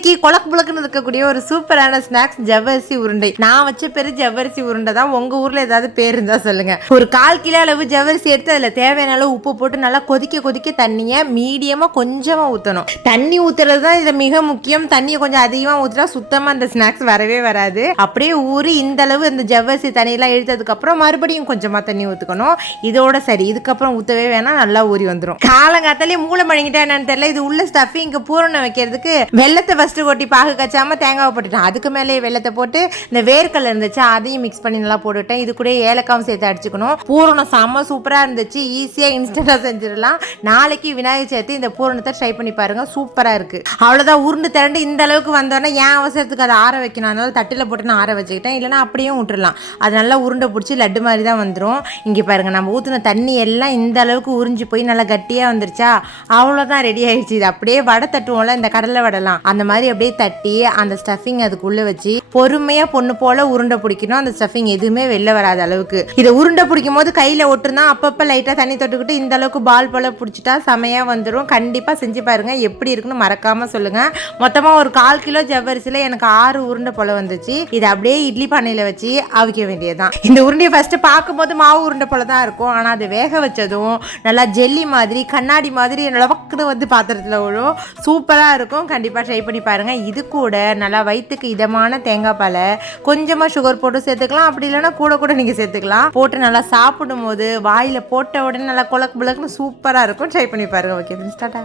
இன்னைக்கு கொலக்கு புழக்குன்னு இருக்கக்கூடிய ஒரு சூப்பரான ஸ்நாக்ஸ் ஜவ்வரிசி உருண்டை. நான் வச்ச பேர் ஜவ்வரிசி உருண்டை தான். உங்க ஊர்ல ஏதாவது பேர் இருந்தா சொல்லுங்க. ஒரு கால் கிலோ அளவு ஜவ்வரிசி எடுத்து அதுல தேவையான அளவு உப்பு போட்டு நல்லா கொதிக்க கொதிக்க தண்ணியை மீடியமா கொஞ்சமா ஊத்தணும். தண்ணி ஊத்துறது தான் இதுல மிக முக்கியம். தண்ணியை கொஞ்சம் அதிகமா ஊத்துனா சுத்தமா அந்த ஸ்நாக்ஸ் வரவே வராது. அப்படியே ஊறி இந்த அளவு இந்த ஜவ்வரிசி தண்ணியெல்லாம் இழுத்ததுக்கு அப்புறம் மறுபடியும் கொஞ்சமா தண்ணி ஊத்துக்கணும் இதோட சரி. இதுக்கப்புறம் ஊத்தவே வேணாம். நல்லா ஊறி வந்துடும் காலங்காத்தாலே மூளை மணிக்கிட்டா என்னன்னு தெரியல. இது உள்ள ஸ்டஃபிங் பூரணம் வைக்கிறதுக்கு வெள்ளத்தை ஃபஸ்ட்டு கொட்டி பாகு கச்சாமல் தேங்காவை போட்டுட்டேன். அதுக்கு மேலேயே வெள்ளத்தை போட்டு இந்த வேர்க்கல் இருந்துச்சு அதையும் மிக்ஸ் பண்ணி நல்லா போட்டுவிட்டேன் இது கூட ஏலக்காவும் சேர்த்து அடிச்சுக்கணும். பூரணம் செம்ம சூப்பராக இருந்துச்சு. ஈஸியாக இன்ஸ்டண்ட்டாக செஞ்சிடலாம். நாளைக்கு விநாயகர் சேர்த்து இந்த பூரணத்தை ட்ரை பண்ணி பாருங்க. சூப்பராக இருக்குது அவ்வளோதான் உருண்டு திரண்டு இந்த அளவுக்கு வந்தோடனே ஏன் அவசரத்துக்கு அதை ஆற வைக்கணும். அதனால தட்டில் போட்டு நான் ஆற வச்சுக்கிட்டேன். இல்லைனா அப்படியும் விட்டுடலாம் அது நல்லா உருண்டை பிடிச்சி லட்டு மாதிரி தான் வந்துடும் இங்கே பாருங்கள் நம்ம ஊற்றின தண்ணி எல்லாம் இந்த அளவுக்கு உறிஞ்சி போய் நல்லா கட்டியாக வந்துருச்சா? அவ்வளோதான் ரெடி ஆகிடுச்சு இது அப்படியே வடை தட்டுவோம்ல இந்த கடலை வடைலாம். அந்த மாதிரி அப்படியே தட்டி அந்த ஸ்டஃபிங் அதுக்குள்ளே வச்சு பொறுமையாக பொண்ணு போல் உருண்டை பிடிக்கணும். அந்த ஸ்டஃபிங் எதுவுமே வெளில வராத அளவுக்கு. இதை உருண்டை பிடிக்கும் போது கையில் ஒட்டுனா அப்பப்போ லைட்டாக தண்ணி தொட்டுக்கிட்டு இந்த அளவுக்கு பால் போல் பிடிச்சிட்டா செமையாக வந்துடும் கண்டிப்பாக செஞ்சு பாருங்க. எப்படி இருக்குன்னு மறக்காமல் சொல்லுங்கள் மொத்தமாக ஒரு கால் கிலோ ஜவ்வரிசியில் எனக்கு ஆறு உருண்டை போல் வந்துச்சு. இதை அப்படியே இட்லி பானையில் வச்சு அவிக்க வேண்டியதுதான். இந்த உருண்டையை ஃபஸ்ட்டு பார்க்கும்போது மாவு உருண்டை போல தான் இருக்கும். ஆனால் அது வேக வச்சதும் நல்லா ஜெல்லி மாதிரி கண்ணாடி மாதிரி லவக்குன்னு வந்து பாத்திரத்தில் விழும். சூப்பராக இருக்கும். கண்டிப்பாக ட்ரை பண்ணி பாருங்கள் இது கூட நல்லா வயிற்றுக்கு இதமான தேங்காய் பாலை கொஞ்சமாக சுகர் போட்டு சேர்த்துக்கலாம். அப்படி இல்லைன்னா கூட கூட நீங்கள் சேர்த்துக்கலாம். போட்டு நல்லா சாப்பிடும் போது வாயில் போட்ட உடனே நல்லா குழக்கு புழக்குன்னு சூப்பராக இருக்கும். ட்ரை பண்ணி பாருங்கள் ஓகே ஸ்டார்ட்டா